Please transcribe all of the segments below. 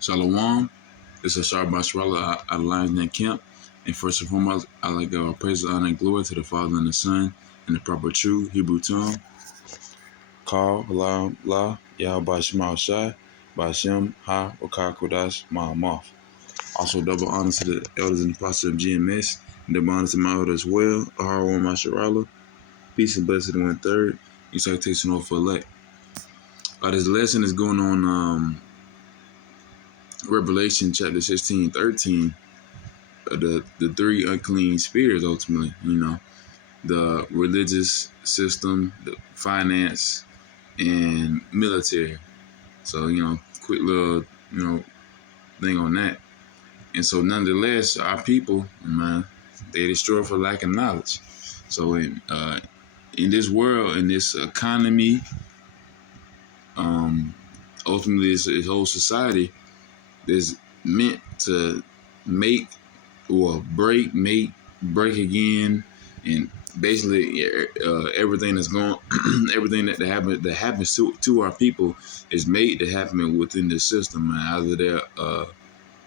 Shalom. This is Sharp Basrala out of Lions Den Camp. And first and foremost, I like to praise, honor, and glory to the Father and the Son in the proper true Hebrew tongue. Call, La, Yahweh Shema Shai, Bashem, Ha, Wakar Kodash, Ma'amoth. Also, double honor to the elders and apostles of GMS, and double honor to my elder as well, Aharon Masharala. Peace and blessing to 1/3. You salutation over for elect. This lesson is going on Revelation chapter 16, 13. The three unclean spirits, ultimately, the religious system, the finance, and military. So, quick little, thing on that. And so nonetheless, our people, man, they destroy for lack of knowledge. So in this world, in this economy, ultimately this whole society is meant to make or break again, and basically everything that's going, everything that happens to our people is made to happen within this system, man. Either they're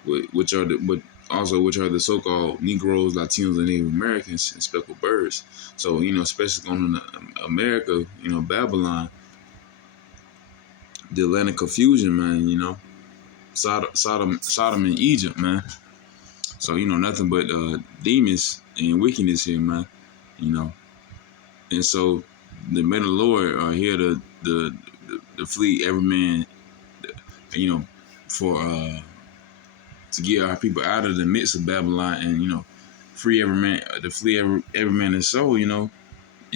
which are the so-called Negroes, Latinos, and Native Americans and speckled birds. So especially going in America, Babylon, the Atlantic confusion, man. Sodom and Egypt, man. So, nothing but demons and wickedness here, man. And so the men of the Lord are here to flee every man, for to get our people out of the midst of Babylon, and free every man, to flee every man his soul. If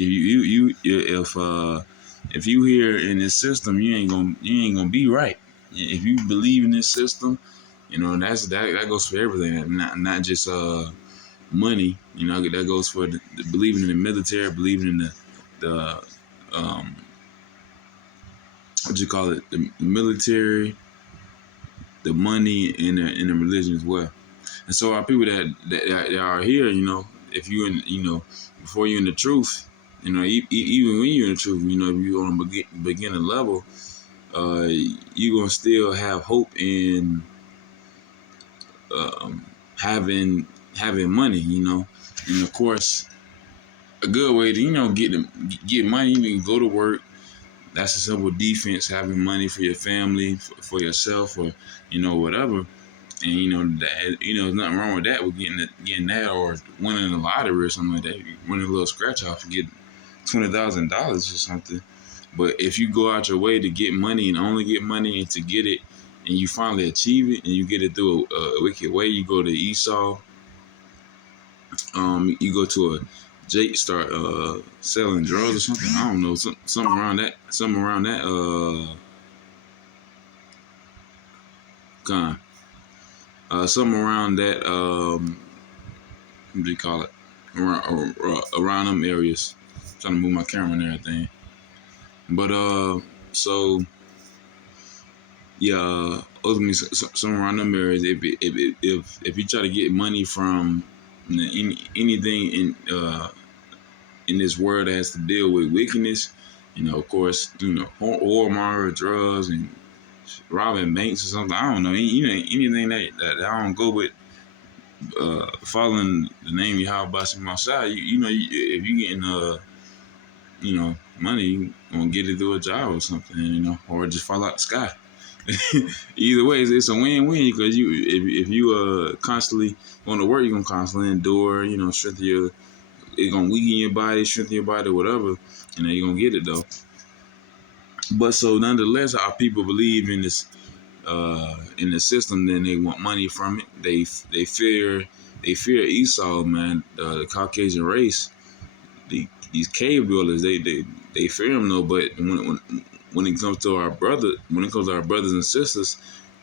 you here in this system, you ain't gonna be right. If you believe in this system, that goes for everything, not just money. That goes for the believing in the military, believing in the what you call it, the military, the money, and the religion as well. And so our people that are here, if you before you're in the truth, even when you're in the truth, if you're on a beginner level, you're gonna still have hope in having money, and of course, a good way to get money. You can go to work. That's a simple defense. Having money for your family, for yourself, or whatever. And there's nothing wrong with that. With getting that, or winning the lottery or something like that. Winning a little scratch off and get $20,000 or something. But if you go out your way to get money and only get money and to get it, and you finally achieve it, and you get it through a wicked way, you go to Esau. You go to a Jake, start selling drugs or something. I don't know, something around that. Something around that. Something around that. What do you call it? Around them areas. I'm trying to move my camera and everything. But so yeah, ultimately, somewhere around them areas. If you try to get money from anything in this world that has to deal with wickedness, of course, whoremonger, drugs, and robbing banks or something. I don't know, anything that I don't go with. Following the name Yahweh Bashem outside, if you getting money, you gonna get it through a job or something, or just fall out the sky. Either way, it's a win-win, because if you constantly going to work, you're gonna constantly endure, strengthen it's gonna weaken your body, strengthen your body, whatever, and then you're gonna get it though. But so nonetheless, our people believe in this in the system, then they want money from it. They fear Esau, man, the Caucasian race, these cave dwellers. They fear them though. But when it comes to our brothers and sisters,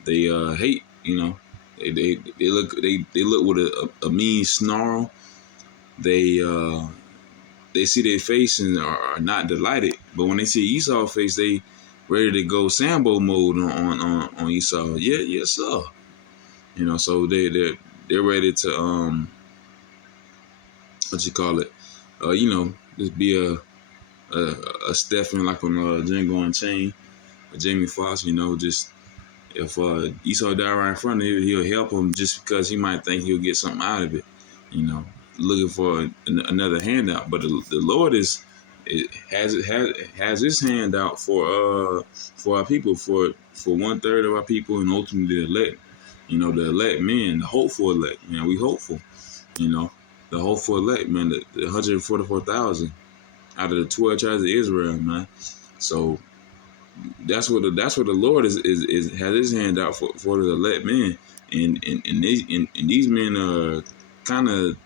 they hate. They look with a mean snarl. They see their face and are not delighted. But when they see Esau's face, they ready to go Sambo mode on Esau. Yeah, yes, sir. So they're ready to what you call it? Just be a Stephen, like on Django Unchained, Jamie Foxx. Just if Esau die right in front of him, he'll help him just because he might think he'll get something out of it. You know, looking for another handout. But the Lord has His hand out for our people, for 1/3 of our people, and ultimately the elect. You know, the elect men, the hopeful elect. Man, we hopeful. You know, the hopeful elect, man, the 144,000 out of the 12 tribes of Israel, man. So that's what the Lord is has His hand out for the elect men, and these men are kind of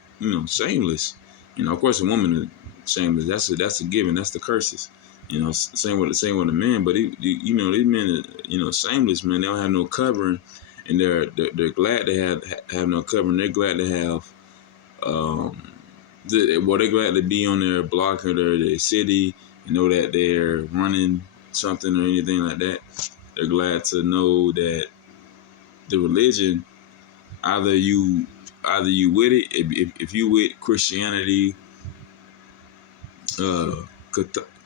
shameless. You know, of course, a woman is shameless. That's a given. That's the curses. You know, same with the men. But these men are shameless, man. They don't have no covering, and they're glad to have no covering. They're glad to have um, they're glad to be on their block or their city and know that they're running something or anything like that. They're glad to know that the religion, either you with it, if you with Christianity, uh,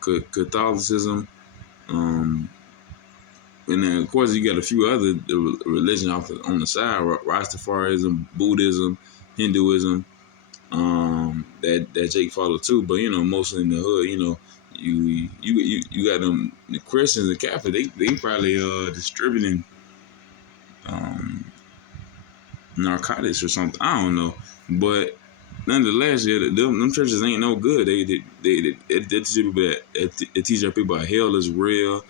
Catholicism, um, and then of course you got a few other religions on the side, Rastafarism, Buddhism, Hinduism, that Jake followed too. But mostly in the hood, you got them the Christians and Catholics. They probably distributing um narcotics or something. I don't know, but nonetheless, yeah, them churches ain't no good. They teach people they teach our people that hell is real.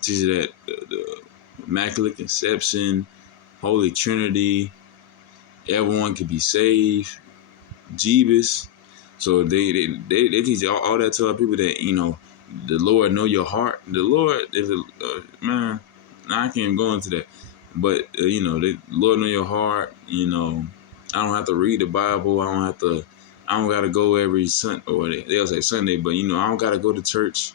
Teach you that the Immaculate Conception, Holy Trinity, everyone can be saved. Jeebus. So they teach all that to our people that the Lord know your heart. The Lord is man. I can't even go into that, but the Lord know your heart. I don't have to read the Bible. I don't have to. I don't got to go every Sunday, or they'll say Sunday, but I don't got to go to church.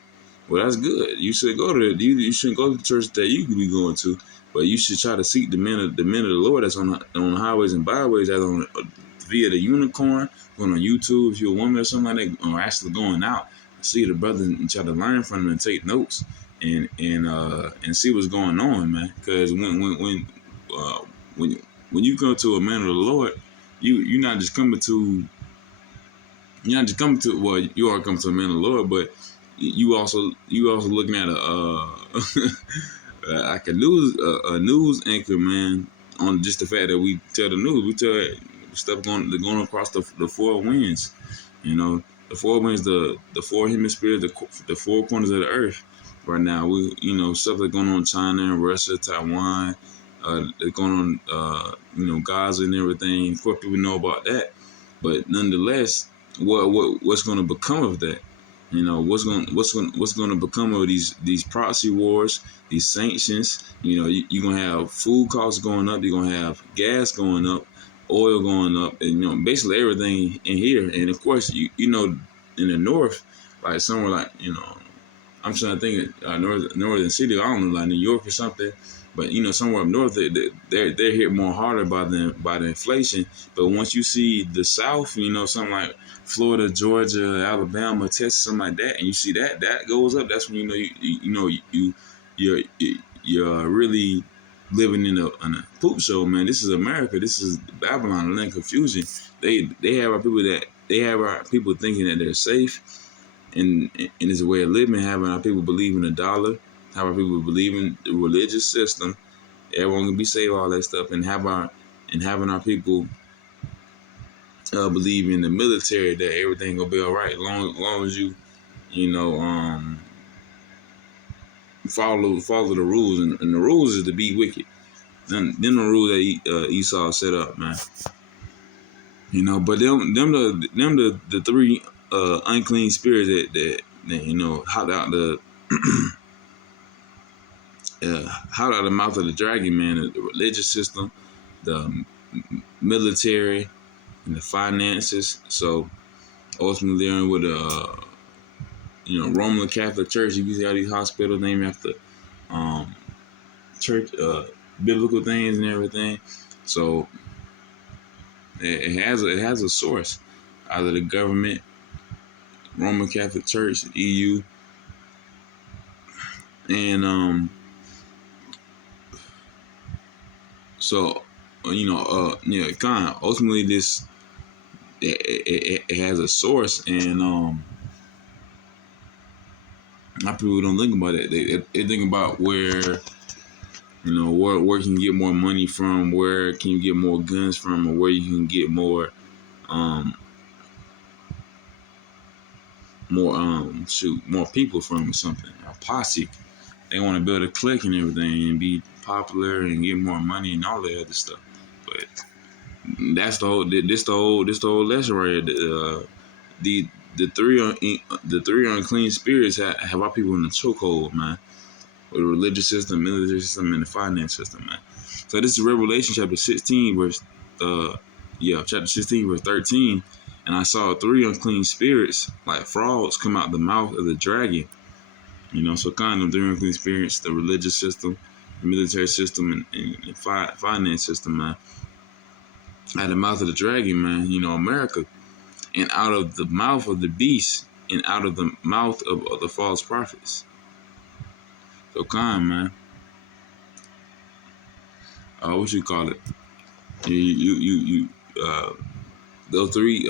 Well, that's good. You should go to you shouldn't go to the church that you could be going to, but you should try to seek the men of the Lord that's on the highways and byways, that's on via the unicorn, going on YouTube if you're a woman or something like that, or actually going out, see the brother and try to learn from them and take notes and see what's going on, man. Because uh, when when you go to a man of the Lord, you're not just coming to well, you are coming to a man of the Lord, but you also looking at like a news anchor, man, on just the fact that we tell the news, we tell stuff going across the four winds, the four winds, the four hemispheres, the four corners of the earth. Right now, we stuff that's going on in China, Russia, Taiwan, that's going on, Gaza and everything. Of course, people know about that, but nonetheless, what's going to become of that? What's going to become of these proxy wars, these sanctions? You're gonna have food costs going up. You're gonna have gas going up, oil going up, and basically everything in here. And of course, in the north, like somewhere like I'm trying to think northern city. I don't know, like New York or something. But somewhere up north, they're hit more harder by the inflation. But once you see the South, something like Florida, Georgia, Alabama, Texas, something like that, and you see that goes up, that's when you're really living in a poop show, man. This is America. This is Babylon, a land of confusion. They have our people thinking that they're safe, and it's a way of living, having our people believe in the dollar, having our people believe in the religious system. Everyone can be saved, all that stuff, and having our people believe in the military, that everything gonna be all right, long as you know follow the rules, and the rules is to be wicked. Then the rules that Esau set up, man. But the three unclean spirits that hopped out the out of the mouth of the dragon, man. The religious system, the military, and the finances. So ultimately, with Roman Catholic Church, you can see all these hospitals named after um, church biblical things and everything. So it has a source, either the government, Roman Catholic Church, EU, and So, kind of ultimately this it has a source, and a lot of people don't think about it. They think about where can you get more money from, where can you get more guns from, or where you can get um more people from or something. A posse. They want to build a clique and everything and be popular and get more money and all that other stuff. But that's the whole lesson right here. The the three unclean spirits have our people in the chokehold, man. With the religious system, military system, and the finance system, man. So this is Revelation chapter 16, chapter 16, verse 13. And I saw three unclean spirits, like frogs, come out the mouth of the dragon. So kind of three unclean spirits, the religious system, the military system, and finance system, man. Out of the mouth of the dragon, man, America. And out of the mouth of the beast, and out of the mouth of the false prophets. So man. What you call it? Uh, those three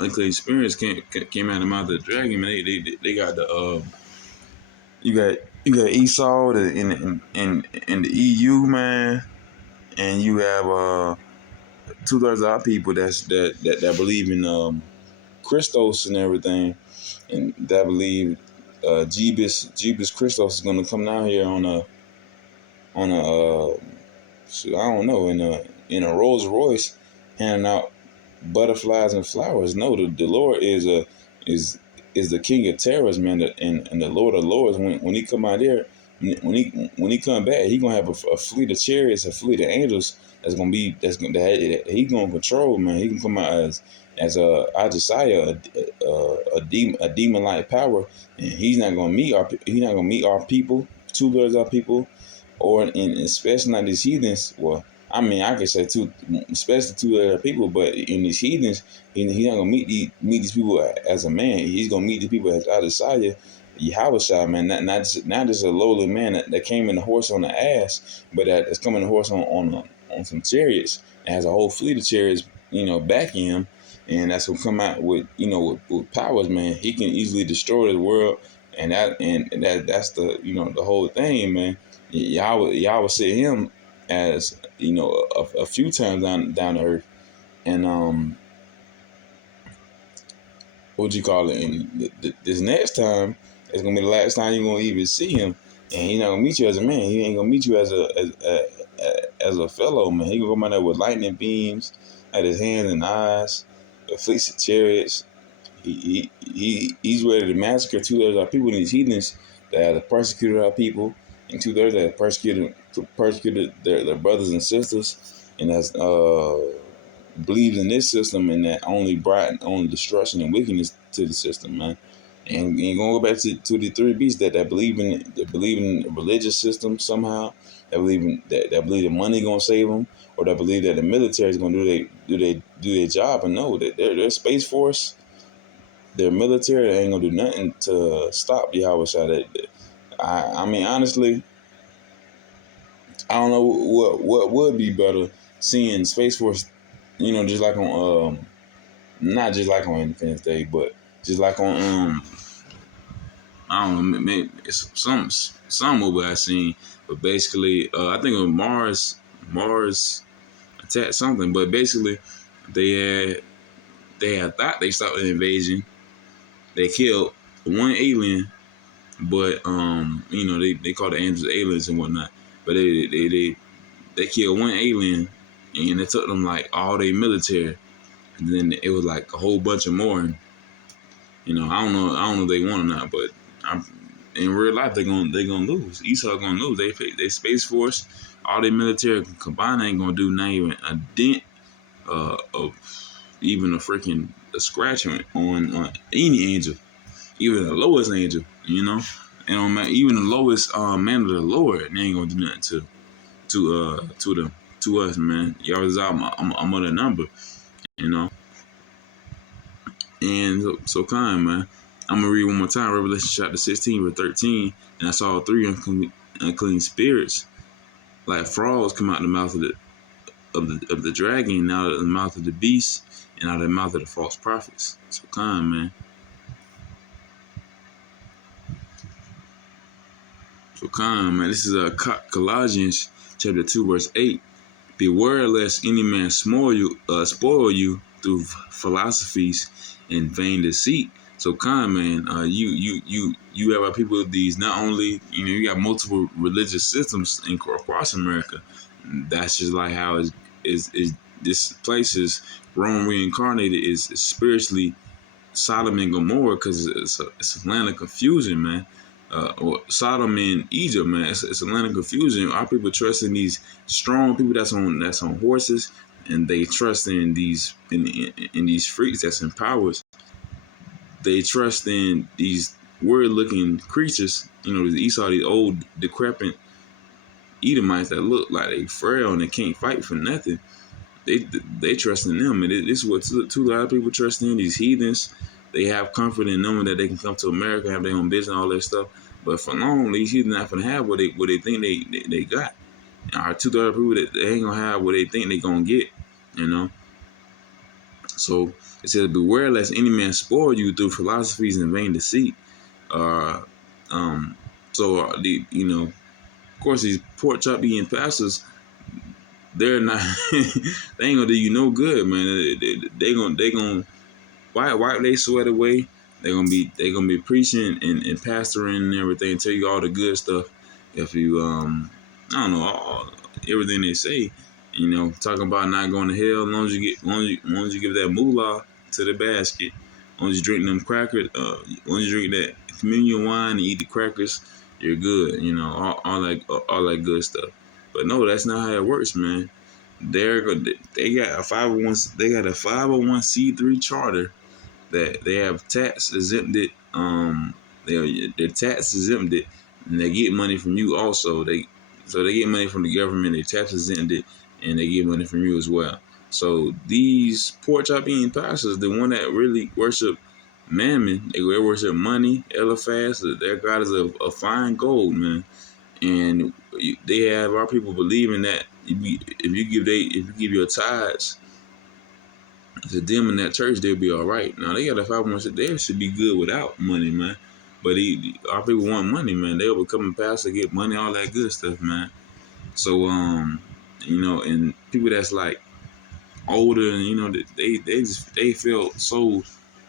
unclean spirits came out of the mouth of the dragon. Man, they got the you got Esau in the EU, man, and you have 2/3 of our people that believe in Christos and everything, and that believe Jeebus Christos is gonna come down here on a I don't know, in a Rolls Royce, handing out butterflies and flowers. No, the Lord is the King of terrors, man, and the Lord of Lords. When he come out there, when he come back, he gonna have a fleet of chariots, a fleet of angels that he gonna control, man. He can come out as a Ajasiah, a demon like power, and he's not gonna meet our people, 2/3 our people, or especially not these heathens. Well, I mean, I could say especially 2 people, but in these heathens, he's not gonna meet these people as a man. He's gonna meet the people as Adesanya, Yahweh, man. Not just a lowly man that came in the horse on the ass, but that's coming the horse on some chariots and has a whole fleet of chariots, backing him, and that's gonna come out with powers, man. He can easily destroy the world, and that's the whole thing, man. Y'all would see him as a few times down to earth, and what you call it? And this next time it's gonna be the last time you're gonna even see him, and he's not gonna meet you as a man. He ain't gonna meet you as a fellow man. He gonna come out there with lightning beams at his hands and eyes, the fleets of chariots. He's ready to massacre 2/3 of our people in these heathens that have persecuted our people, and 2/3 that have persecuted their brothers and sisters, and that's believes in this system, and that only brought only destruction and wickedness to the system, man. And you're gonna go back to the three beasts that believe in the religious system somehow, that believe that money gonna save them, or that believe that the military is gonna do their job, and know that their space force, their military ain't gonna do nothing to stop Yahweh Shah. I mean, honestly, I don't know what would be better, seeing Space Force, just like on not just like on Independence Day, but just like on I don't know, maybe it's some movie I seen, but basically I think it was Mars attacked something, but basically they had thought they stopped the invasion. They killed one alien, but they call the angels aliens and whatnot, but they killed one alien, and it took them like all their military, and then it was like a whole bunch of more. And, I don't know if they won or not, but in real life they're gonna lose. Esau gonna lose. They Space Force, all their military combined ain't gonna do not even a dent of even a scratch on any angel, even the lowest angel. Even the lowest man of the Lord, they ain't gonna do nothing to us, man. Y'all is out. I'm on a number, you know. And so kind, man. I'm gonna read one more time. Revelation chapter 16, verse 13. And I saw three unclean spirits, like frogs, come out the mouth of the dragon, and out of the mouth of the beast, and out of the mouth of the false prophets. So come, man. So come, man. This is Colossians chapter 2, verse 8. Beware lest any man spoil you through philosophies and vain deceit. So, man, you have our people with these. Not only you got multiple religious systems across America. That's just like how is this place is Rome reincarnated is spiritually Sodom and Gomorrah because it's a land of confusion, man. Or Sodom and Egypt, man. It's a land of confusion. Our people trust in these strong people that's on horses, and they trust in these freaks that's in powers. They trust in these weird-looking creatures. Esau, these old decrepit Edomites that look like they frail and they can't fight for nothing. They trust in them, and this is what too a lot of people trust in these heathens. They have comfort in knowing that they can come to America, have their own business, all that stuff. But for long, these heathens not gonna have what they think they got. Our 2/3 people that they ain't gonna have what they think they gonna get. You know. So it says, "Beware lest any man spoil you through philosophies and vain deceit." Uh, so of course, these pork chop eating pastors, they're not. They ain't gonna do you no good, man. They gonna wipe they sweat away. They gonna be preaching and pastoring and everything, tell you all the good stuff. If you I don't know everything they say, talking about not going to hell. As long as you give that moolah to the basket, as long as you drink them crackers, as long as you drink that communion wine and eat the crackers, you're good. All that good stuff. But no, that's not how it works, man. They got a 501. They got a 501c3 charter that they have tax exempted. They're tax exempted, and they get money from you also. They get money from the government. They tax exempted, and they get money from you as well. So these pork chop eating pastors, the one that really worship mammon, they worship money, Eliphaz. Their god is a fine gold, man, and they have our people believing that if you give your tithes to them in that church, they'll be all right. Now they got a 501. They should be good without money, man. But our people want money, man. They'll become a pastor, get money, all that good stuff, man. So and people that's like older, and they feel so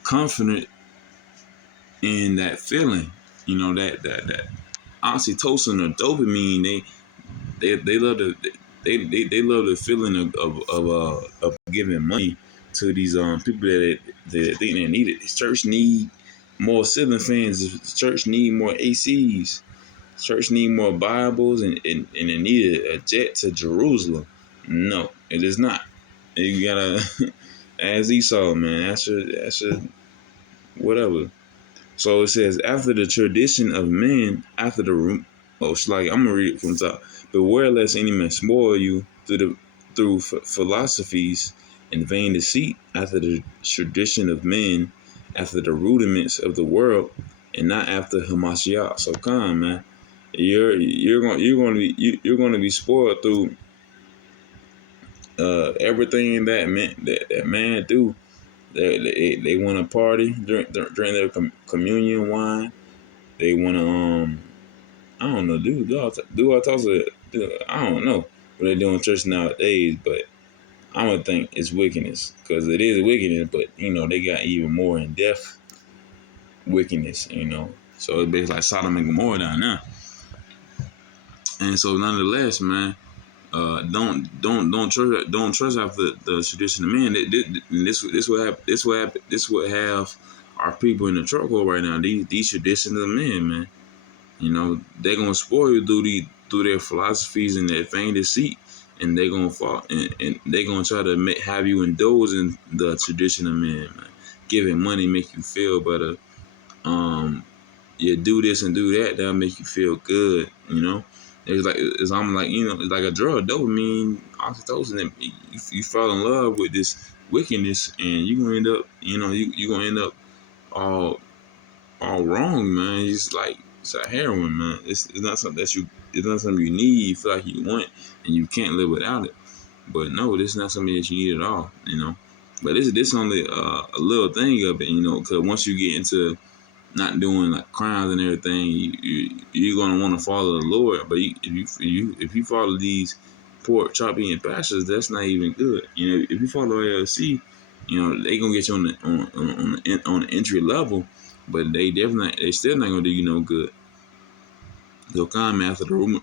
confident in that feeling, that oxytocin or dopamine. They love they love the feeling of giving money to these people that think they need it. The church need more ceiling fans. The church need more ACs. The church need more Bibles, and it needed a jet to Jerusalem. No, it is not. You gotta as Esau, man. That's a whatever. So it says, after the tradition of men, after the room. Oh, it's like I'm gonna read it from the top. Beware lest any man spoil you through philosophies and vain deceit, after the tradition of men, after the rudiments of the world, and not after Hamashiach. So come, man, you're gonna be spoiled through everything that man do. They want to party, drink their communion wine. They want to I don't know, do I talk to I don't know what they do in church nowadays, but I don't think it's wickedness, because it is wickedness, but they got even more in depth wickedness. So it's basically like Sodom and Gomorrah down now. And so nonetheless, man, don't trust after the tradition of men. This what have our people in the chokehold right now. These traditions of men, man. They're gonna spoil you through their philosophies and their vain deceit, and they're gonna fall and they're gonna try to have you indulge in the tradition of men, man. Giving money make you feel better. You do this and do that, that'll make you feel good. It's almost like it's like a drug, dopamine, oxytocin. And you fall in love with this wickedness, and you gonna end up, you gonna end up all wrong, man. It's like heroin, man. It's not something it's not something you need. You feel like you want, and you can't live without it. But no, this is not something that you need at all, But this only a little thing of it, because once you get into not doing like crimes and everything, you're gonna want to follow the Lord. But if you follow these pork chop eating pastors, that's not even good. If you follow LLC, they gonna get you on the entry level, but they still not gonna do you no good. They'll come after the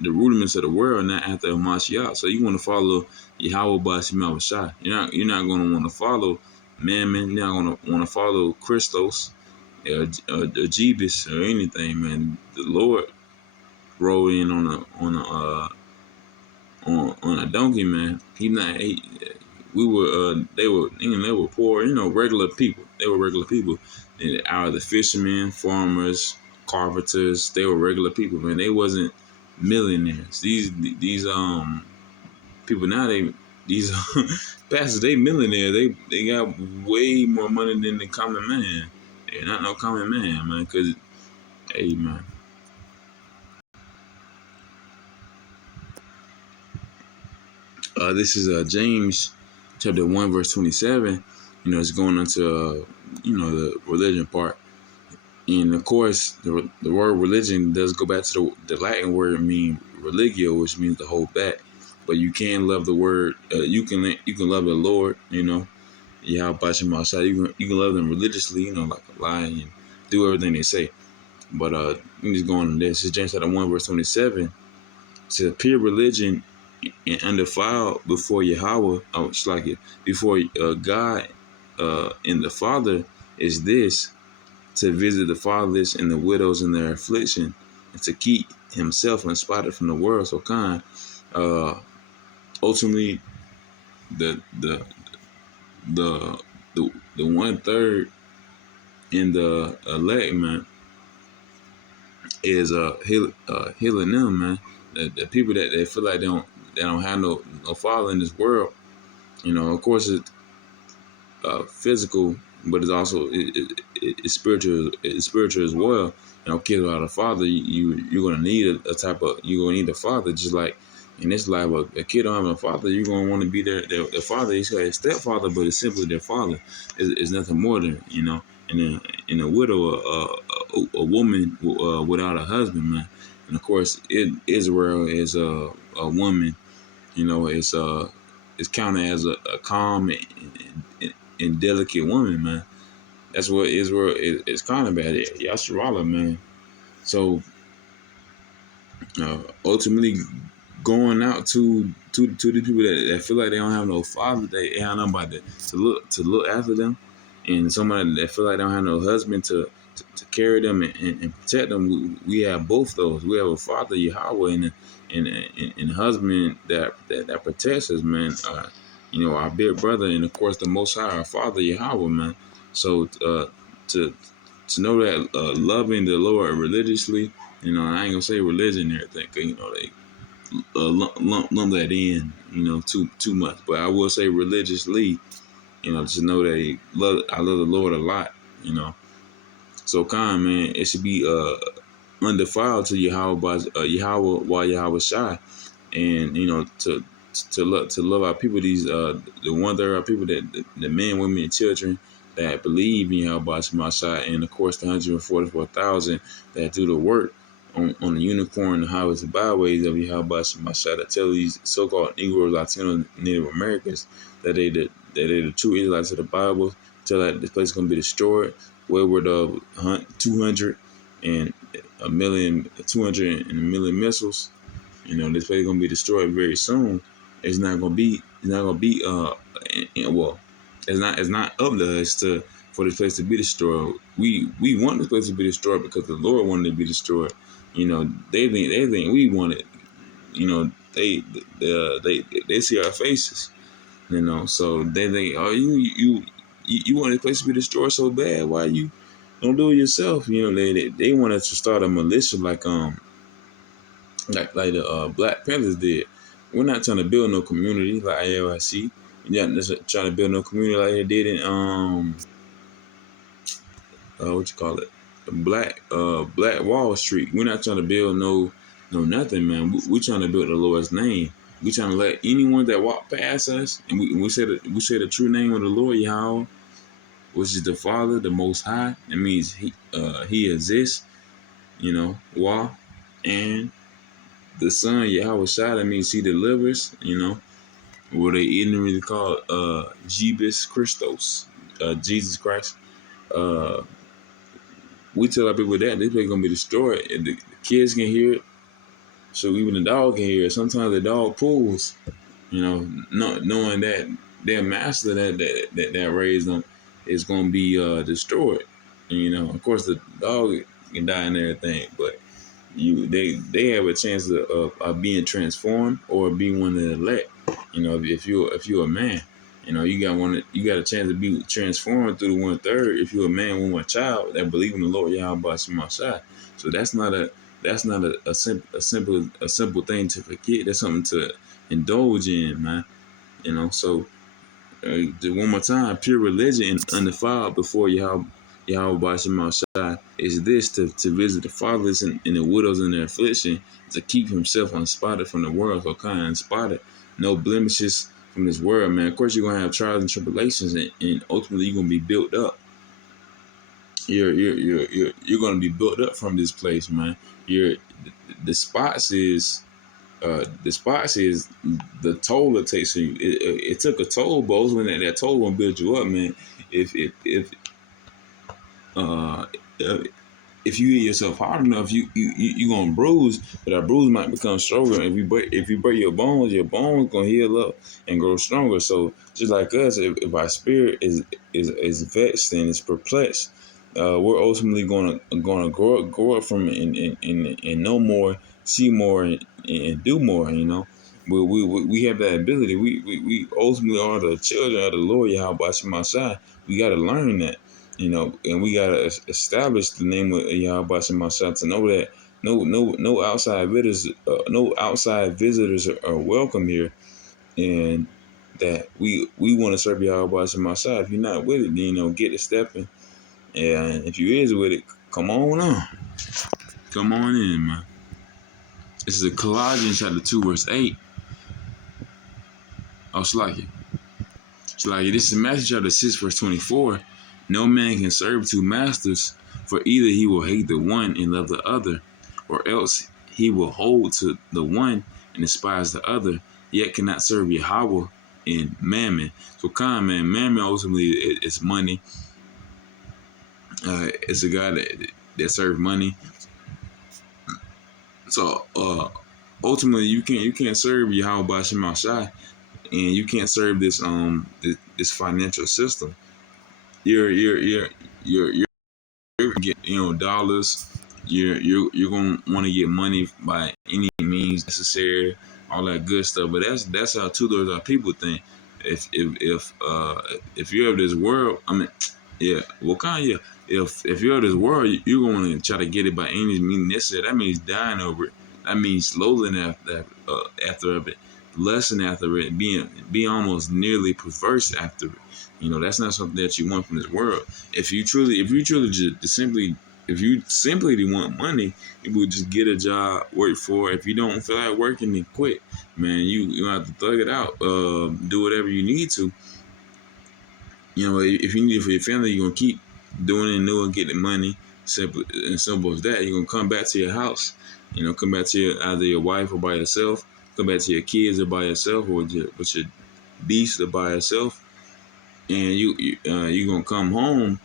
rudiments of the world, not after a Mashiach. So you want to follow Yahweh Bashim Shai. You're not going to want to follow Mammon. You're not going to want to follow Christos, Jeebus, or anything, man. The Lord rode in on a donkey, man. We were they were poor, regular people. They were regular people. And out of the fishermen, farmers, carpenters, they were regular people, man. They wasn't millionaires. These people now, these pastors, they millionaires. They got way more money than the common man. They're not no common man. Cause hey, man. This is James chapter 1 verse 27. It's going into the religion part. And of course, the word religion does go back to the Latin word mean religio, which means to hold back. But you can love the word. You can love the Lord. Yahweh Bashim outside. You can love them religiously. Like a lie and do everything they say. But I'm just going on this. It's James chapter 1 verse 27. It says pure religion and undefiled before Yahweh. Oh, it's like it before God and the Father is this: to visit the fatherless and the widows in their affliction, and to keep himself unspotted from the world. So kind, uh, ultimately, the the the the 1/3 in the elect, man, is healing them, man. The people that they feel like they don't have no father in this world. Of course, physical, but it's also it's spiritual. It's spiritual as well. Kids without a father, you're gonna need you're gonna need a father. Just like in this life, a kid don't have a father, you're gonna want to be their father. He's got a stepfather, but it's simply their father. It's nothing more than And then in a widow, a woman without a husband, man. And of course, Israel is a woman. It's counted as a calm and delicate woman, man. That's what Israel is kind of bad at. Yasharala, man. So ultimately, going out to the people that feel like they don't have no father, they have nobody to look after them, and somebody that feel like they don't have no husband to carry them and protect them. We have both those. We have a father Yahweh and a husband that protects us, man. Our big brother, and of course the Most High, our Father Yahweh, man. So to know that loving the Lord religiously, I ain't gonna say religion and everything, 'cause, they lump that in, too much. But I will say religiously, just know that I love the Lord a lot, So kind, man, it should be undefiled to Yahweh by Yahweh while Yahweh shy, and to love our people, these the 1/3 of people that the men, women, and children that believe in Yahweh Shai, and of course the 144,000 that do the work on the unicorn, the highways and byways of Yahweh Shai, that tell these so-called Negroes, Latino, Native Americans that they the true Israelites of the Bible, tell that this place is gonna be destroyed. Where were the 200 and a million, 200 and a million missiles? This place is gonna be destroyed very soon. It's not gonna be. It's not gonna be. Well, it's not up to us for this place to be destroyed. We want this place to be destroyed because the Lord wanted it to be destroyed. They think we want it. They see our faces. So they think, oh, you want this place to be destroyed so bad. Why you don't do it yourself? They want us to start a militia like the Black Panthers did. We're not trying to build no community like AOIC. You're not just trying to build no community like they did in what you call it, Black Wall Street. We're not trying to build no nothing, man. We're trying to build the Lord's name. We trying to let anyone that walk past us, and we say the true name of the Lord Yahweh, which is the Father, the Most High. It means he exists, Wah, and the Son Yahweh Shai. That means he delivers, what they ignorantly call Jebus Christos, Jesus Christ. Uh, we tell our people that this place gonna be destroyed, and the kids can hear it, so even the dog can hear it. Sometimes the dog pulls, not knowing that their master that raised them is gonna be destroyed. And, of course, the dog can die and everything, but they have a chance of being transformed or being one of the elect. If you're a man, you got a chance to be transformed through the 1/3. If you're a man with one child that believe in the Lord Yahweh Shemashai. So that's not a simple thing to forget. That's something to indulge in, man. So one more time, pure religion and undefiled before Yahweh Shai is this to visit the fatherless and the widows in their affliction, to keep himself unspotted from the world, so kind of unspotted, no blemishes from this world, man. Of course, you're gonna have trials and tribulations, and ultimately you're gonna be built up. You're gonna be built up from this place, man. The spots is the toll it takes you. It took a toll, but when that toll gonna build you up, man. Uh, if you hit yourself hard enough, you gonna bruise, but that bruise might become stronger. If you break your bones gonna heal up and grow stronger. So just like us, if our spirit is vexed and is perplexed, we're ultimately gonna grow up from it and know more, see more, and do more. We have that ability. We ultimately are the children of the Lord Yahweh Shemashai. We got to learn that. And we gotta establish the name of Yahweh Shemashai to know that no outside visitors are welcome here, and that we want to serve Yahweh Shemashai. If you're not with it, then get to stepping, and if you is with it, come on in, man. This is Colossians chapter 2 verse 8. Oh, Slacky. This is Matthew chapter 6 verse 24. No man can serve two masters, for either he will hate the one and love the other, or else he will hold to the one and despise the other, yet cannot serve Yahweh and Mammon. So Mammon ultimately is money. It's a guy that serves money. So ultimately you can't serve Yahweh Shemashai, and you can't serve this financial system. You're get dollars. You're gonna want to get money by any means necessary, all that good stuff. But that's how 2/3 of people think. If you're of this world, I mean, yeah, well, kind of, yeah. If you're of this world, you're going to try to get it by any means necessary. That means dying over it. That means loathing after of it, lusting after it, being almost nearly perverse after it. That's not something that you want from this world. If you truly just simply, if you simply want money, you would just get a job, work for it. If you don't feel like working, then quit, man. You have to thug it out, do whatever you need to. If you need it for your family, you're gonna keep doing it and doing, getting money. Simple as that. You're gonna come back to your house. Come back to either your wife or by yourself. Come back to your kids or by yourself, or with your beast or by yourself. And you're gonna come home,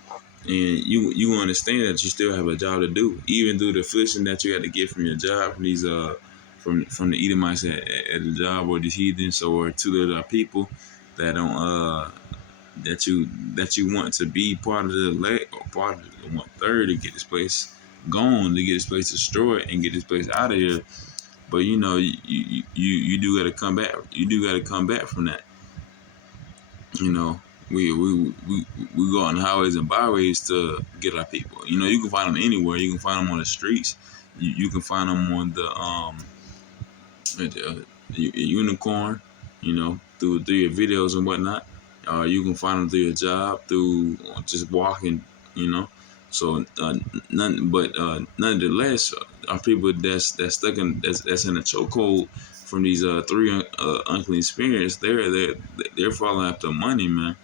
and you understand that you still have a job to do, even through the affliction that you had to get from your job, from these from the Edomites at the job, or these heathens, or to the people that don't that you want to be part of the elect, or part of the 1/3 to get this place gone, to get this place destroyed, and get this place out of here. But you do got to come back. You do got to come back from that. We go on highways and byways to get our people. You can find them anywhere. You can find them on the streets. You can find them on the unicorn. Through your videos and whatnot. You can find them through your job, through just walking. So nonetheless, are people that's stuck in that's in a chokehold from these three unclean spirits. They're falling after money, man.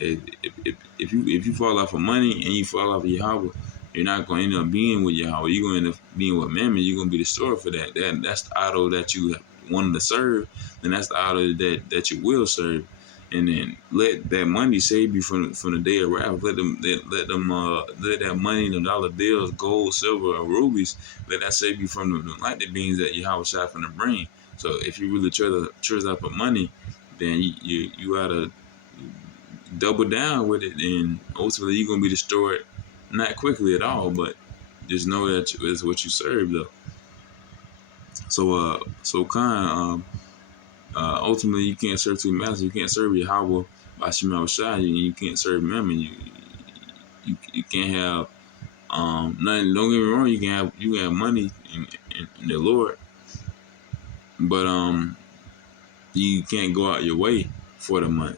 If you fall off of money and you fall off of Yahweh, you're not going to end up being with Yahweh. You're going to end up being with Mammon. You're going to be destroyed for that. That's the idol that you wanted to serve, and that's the idol that you will serve. And then let that money save you from the day of wrath. Let that money, the dollar bills, gold, silver, or rubies, let that save you from the lightning beams that Yahweh shot from the brain. So if you really treasure up for money, then you gotta double down with it, and ultimately you're gonna be destroyed, not quickly at all, but just know that it's what you serve though. So kind ultimately you can't serve two masters. You can't serve Yahweh by Shema Shai, and you can't serve Mammon. You can't have nothing. Don't get me wrong. You can have money in the Lord, but you can't go out your way for the money.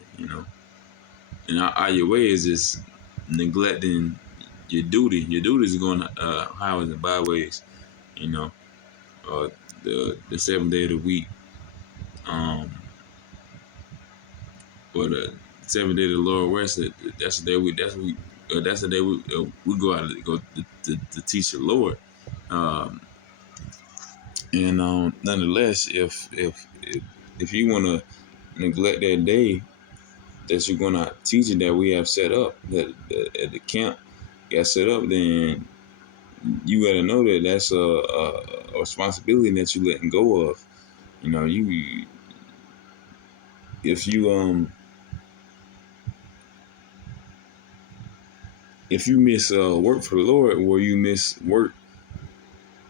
And out your way is just neglecting your duty. Your duty is going highways and byways. You know, uh, the 7th day of the week. But the 7th day of the Lord rested. That's the day we go out to teach the Lord. Um, and nonetheless, if you want to neglect that day that you're gonna teach it that we have set up that at the camp got set up, then you gotta know that that's a responsibility that you letting go of. You if you if you miss work for the Lord, or you miss work,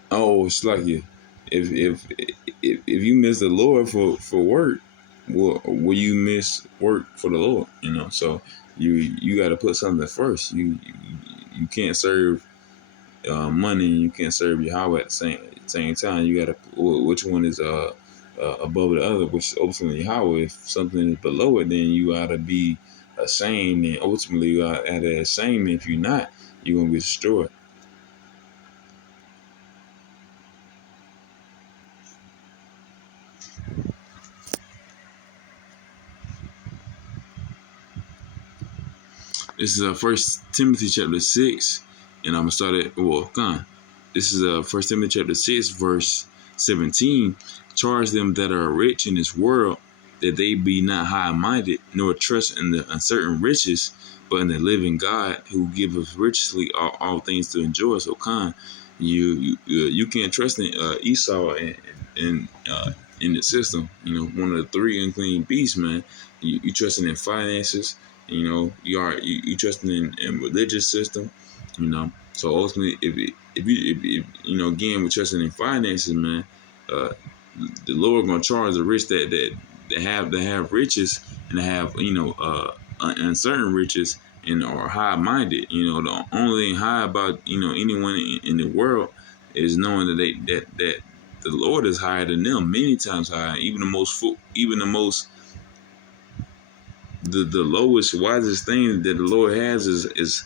oh, it's like you. If you miss the Lord for work, will you miss work for the Lord? So you got to put something first. You can't serve money, and you can't serve Yahweh at the same time. You got to, which one is above the other, which is ultimately Yahweh. If something is below it, then you ought to be ashamed, and ultimately you ought to ashamed. If you're not, you're gonna be destroyed. This is First Timothy chapter 6, and I'm gonna start at This is First Timothy chapter 6, verse 17. Charge them that are rich in this world, that they be not high-minded, nor trust in the uncertain riches, but in the living God, who giveth richly all things to enjoy. So you can't trust in Esau in the system. One of the three unclean beasts, man. You trusting in finances. You trusting in religious system. So ultimately, if again, we're trusting in finances, man. Uh, the Lord gonna charge the rich that have riches, and have uncertain riches, and are high minded. The only thing high about anyone in the world is knowing that the Lord is higher than them, many times higher. Even the lowest, wisest thing that the Lord has is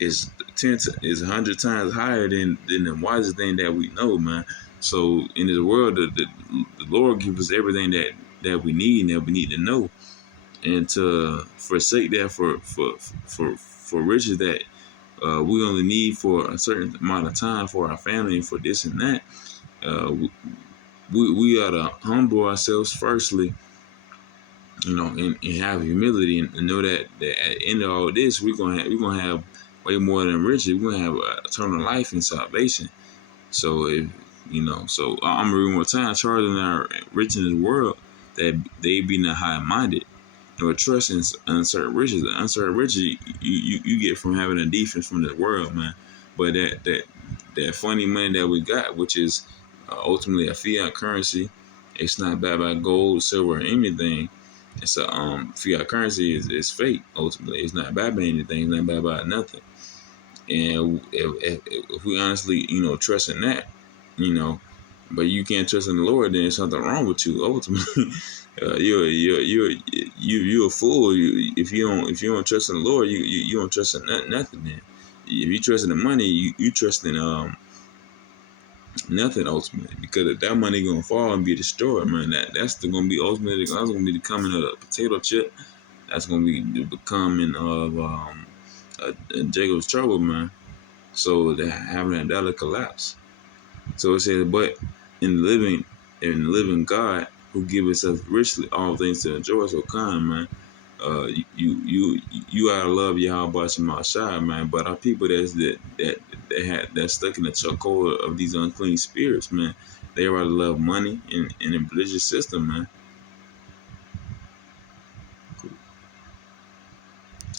100 times higher than the wisest thing that we know, man. So in this world, the Lord gives us everything that we need and that we need to know, and to forsake that for riches that we only need for a certain amount of time for our family and for this and that. Uh, we ought to humble ourselves firstly, and have humility, and know that at the end of all this, we're gonna have way more than riches. We're gonna have eternal life and salvation. So so I'm gonna read one more time. Charging our rich in this world, that they be not high minded, nor trust in uncertain riches. The uncertain riches you get from having a defense from the world, man. But that funny money that we got, which is ultimately a fiat currency, it's not backed by gold, silver, or anything. It's a fiat currency is fake. Ultimately, it's not backed by anything. It's not backed by nothing. And if we honestly, trust in that, but you can't trust in the Lord, then there's something wrong with you. Ultimately, you're a fool. If you don't trust in the Lord, you don't trust in nothing. Then if you trust in the money, you trust in Nothing ultimately, because if that money gonna fall and be destroyed, man, that's gonna be ultimately that's gonna be the coming of the potato chip. That's gonna be the becoming of Jacob's trouble, man. So that having that'll collapse. So it says, but in the living God who giveth us richly all things to enjoy, so kind, man. You gotta love Yahweh Shema Shai, man. But our people that's stuck in the chokehold of these unclean spirits, man. They rather love money in the religious system, man.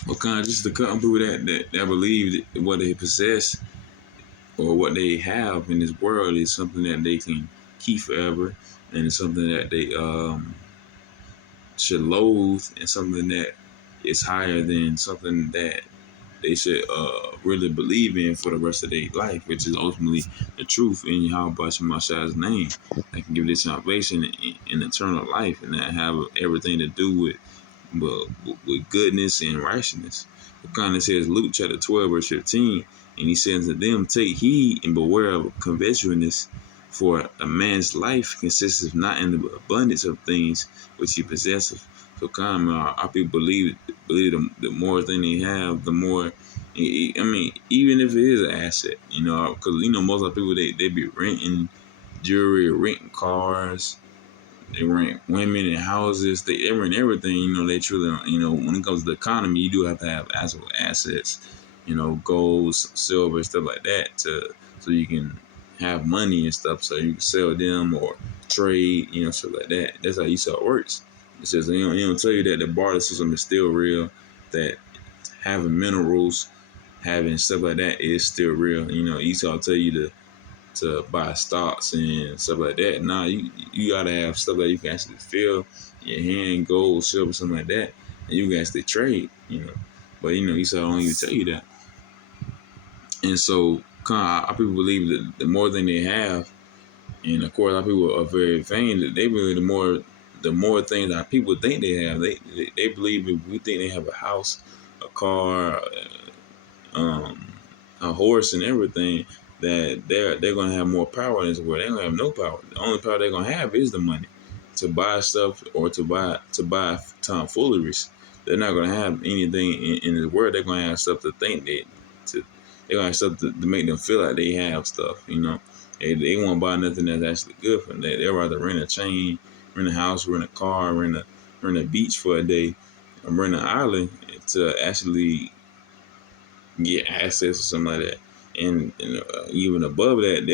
What kind of just the couple people that believe that what they possess or what they have in this world is something that they can keep forever, and it's something that they should loathe, and something that is higher than something that they should really believe in for the rest of their life, which is ultimately the truth in Yahweh Shemashai's name. That can give this salvation and eternal life, and that have everything to do but with goodness and righteousness. It kind of says Luke chapter 12, verse 15, and he says to them, take heed and beware of covetousness, for a man's life consisteth not in the abundance of things which he possesseth. So kind of our people believe the more thing they have, the more. I mean, even if it is an asset, because most of the people they be renting jewelry, renting cars, they rent women and houses. They rent everything. They truly. When it comes to the economy, you do have to have actual assets. Gold, silver, stuff like that, so you can have money and stuff. So you can sell them or trade. Stuff like that. That's how Esau works. It says they don't tell you that the barter system is still real. That having minerals, having stuff like that is still real. Esau tell you to buy stocks and stuff like that. Nah, you gotta have stuff that you can actually feel your hand, gold, silver, something like that, and you can actually trade. But Esau don't even tell you that. And so, kind of, people believe that the more than they have, and of course, our people are very vain. That they believe the more things our people think they have, they believe if we think they have a house, a car, um, a horse and everything, that they're gonna have more power in this world. They're gonna have no power. The only power they're gonna have is the money to buy stuff or to buy tomfooleries. They're not gonna have anything in the world. They're gonna have stuff to think they're gonna have stuff to make them feel like they have stuff. They won't buy nothing that's actually good for them. They'd rather rent a chain, rent a house, rent a car, rent a beach for a day, or rent an island to actually get access or something like that. And even above that,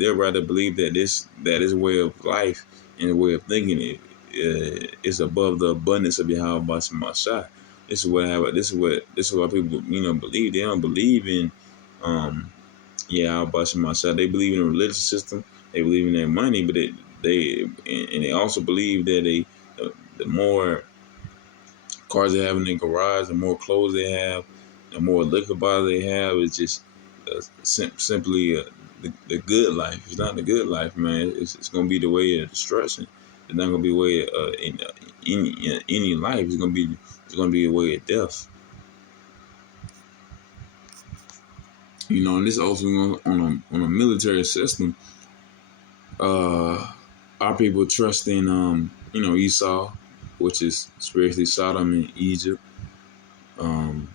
they'll rather believe that this way of life and the way of thinking is above the abundance of Yahweh Shai. This is what people believe. They don't believe in Yahweh Shai. They believe in a religious system. They believe in their money, but they also believe that the more cars they have in their garage, the more clothes they have, the more liquor bottles they have. It's just simply the good life. It's not the good life, man. It's going to be the way of destruction. It's not going to be the way in any life. It's going to be a way of death. And this also on a military system. Our people trust in Esau, which is spiritually Sodom and Egypt. Um,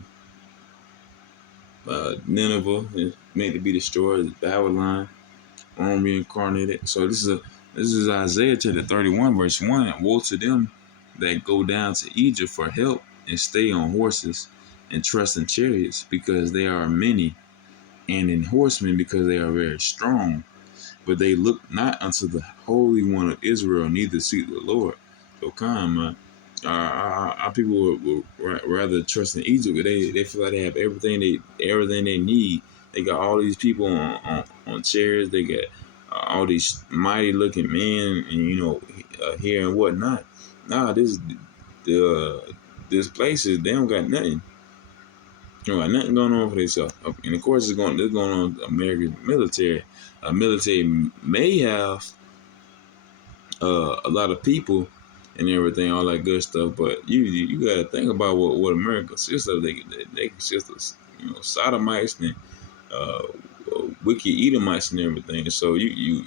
Nineveh is made to be destroyed. Babylon, Rome reincarnated. So this is Isaiah chapter 31, verse 1. Woe to them that go down to Egypt for help and stay on horses and trust in chariots, because they are many, and in horsemen, because they are very strong. But they look not unto the Holy One of Israel, neither seek the Lord. So come, man. Our people would rather trust in Egypt. They feel like they have everything they need. They got all these people on chairs. They got all these mighty looking men, and here and whatnot. Nah, this place is they don't got nothing. They don't got nothing going on for themselves. And of course, this going on with American military. Military may have a lot of people and everything, all that good stuff. But you got to think about what America consists of. They consist of sodomites and uh, wicked Edomites and everything. So you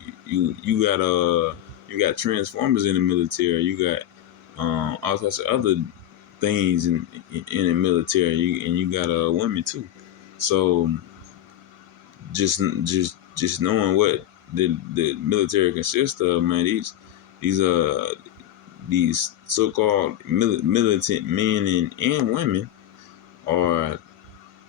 got transformers in the military. You got all types of other things in the military. And you got women too. So just knowing what the military consists of, man. These these so-called militant men and women are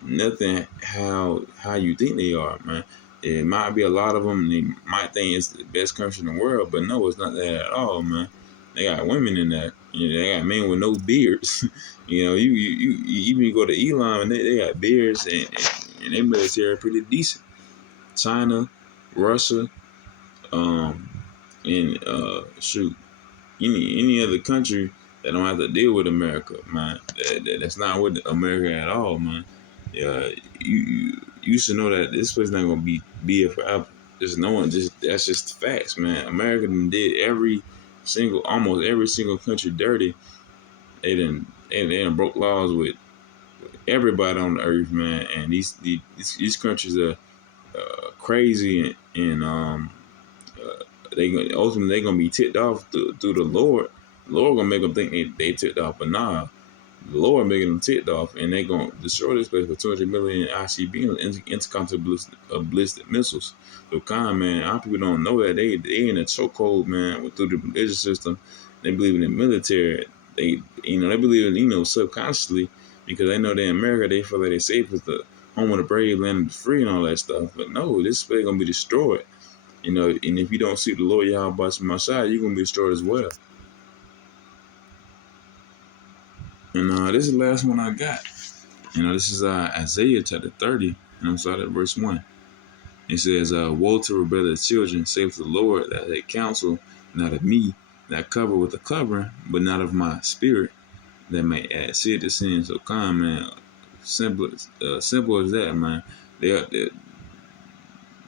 nothing how you think they are, man. It might be a lot of them. They might think it's the best country in the world, but no, it's not that at all, man. They got women in there. You know, they got men with no beards. You know, you even you go to Elon, and they got beards, and their military are pretty decent. China, Russia, um, and shoot, any other country that don't have to deal with America, man. That's not with America at all, man. Yeah, you should know that this place not gonna be here forever. Just knowing, just that's just facts, man. America done did almost every single country dirty. They done broke laws with everybody on the earth, man. And these countries are crazy and ultimately they gonna be ticked off through the Lord. The Lord gonna make them think they ticked off, but nah, the Lord making them ticked off, and they gonna destroy this place with 200 million ICB intercontinental ballistic missiles. So, man, our people don't know that they in a chokehold, man, through the religious system. They believe in the military. They believe in subconsciously because they know that in America they feel like they safe as the home of the brave, land of the free, and all that stuff. But no, this place gonna be destroyed. And if you don't seek the Lord Yahweh Shai, you're gonna be destroyed as well. And this is the last one I got. This is Isaiah chapter 30, and I'm starting at verse 1. It says, woe to rebellious children, saith the Lord, that they counsel not of me, that cover with a covering, but not of my spirit, that may add sin to sin. So come, man, simple as that, man.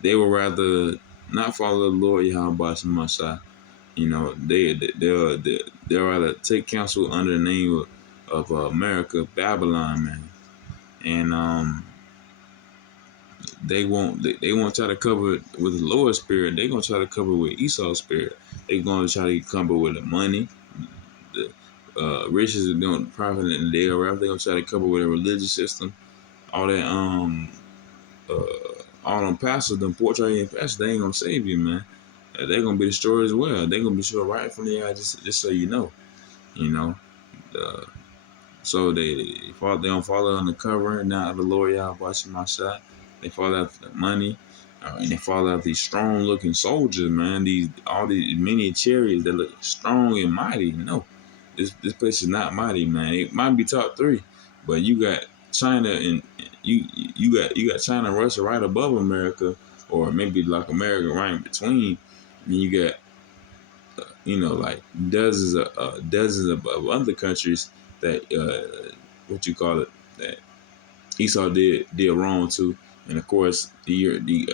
They would rather not follow the Lord Yahweh Shai. They'll rather take counsel under the name of America, Babylon, man. And they won't try to cover it with the Lord's spirit. They're gonna try to cover it with Esau's spirit. They're gonna try to cover with the money. The riches are doing profit in the day, or they're gonna try to cover with a religious system. All that all them pastors, them portray pastors, they ain't gonna save you, man. They're gonna be destroyed as well. They're gonna be destroyed right from the eye, just so you know. You know. Uh, So they don't follow on the cover, not the Lord Yahweh Shai. They follow after the money, and they follow after these strong looking soldiers, man. All these many chariots that look strong and mighty. No, this place is not mighty, man. It might be top three, but you got China and you got China and Russia right above America, or maybe like America right in between. And you got like dozens of other countries that what you call it, that Esau did wrong to, and of course the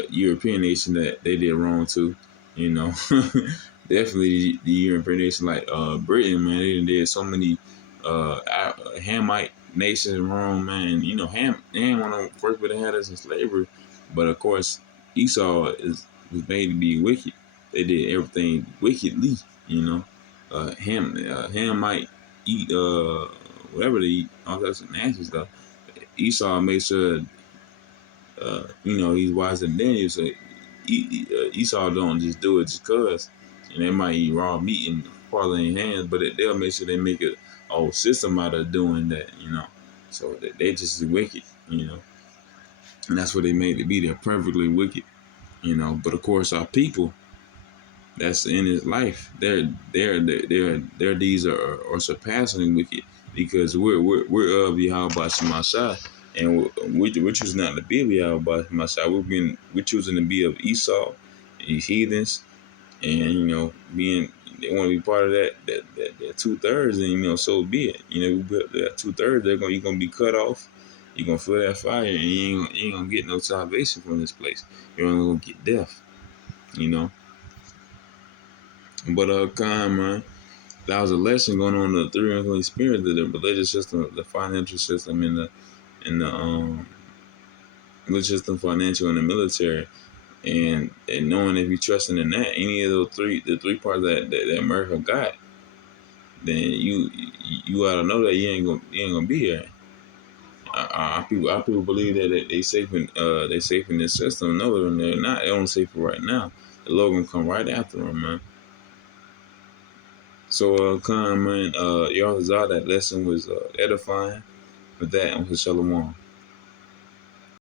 European nation that they did wrong to, you know. Definitely the European nation like Britain, man. They did so many Hamite nations wrong, man. Ham one of the first people that had us in slavery, but of course Esau was made to be wicked. They did everything wickedly, you know. Ham might eat whatever they eat, all that's some nasty stuff. Esau made sure he's wiser than Daniel, so Esau don't just do it just cause. And they might eat raw meat and part in hands, but they'll make sure they make a whole system out of doing that, So they just wicked, and that's what they made to be. They're perfectly wicked, But of course, our people that's in his life, their deeds are surpassingly wicked because we're of Yahweh Shai, and we're choosing not to be of Yahweh Shai. We're choosing to be of Esau, these heathens, and being they want to be part of that 2/3, and so be it. That 2/3, you're gonna be cut off. You're gonna feel that fire, and you ain't gonna get no salvation from this place. You're only gonna get death, But man, that was a lesson going on in the three unclean spirits, the religious system, the financial system, and the religious system, financial, and the military. And knowing if you trusting in that, any of those the three parts that America got, then you ought to know that you ain't gonna be here. Our people believe that they safe in this system. No, they're not. They're only safe for right now. The Lord gonna come right after them, man. So, come, man. Y'all, that lesson was edifying. With that, I'm for Shalom.